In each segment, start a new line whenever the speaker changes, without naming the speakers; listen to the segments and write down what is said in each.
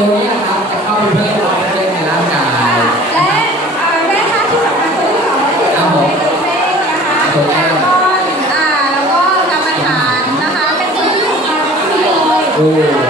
ตัวนี้นะ
ครับ
จะเข้าเพิ่
มออกซิเจนในร่างกาย
และแร่
ธา
ที่สำคัญตัวของก็คือของไนโต
รเจนนะคะ
คา
ร์บอ
แล้วก็กรรมฐานนะคะ เป็นตัว
ที่สคุดเลย โอ้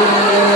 Amen.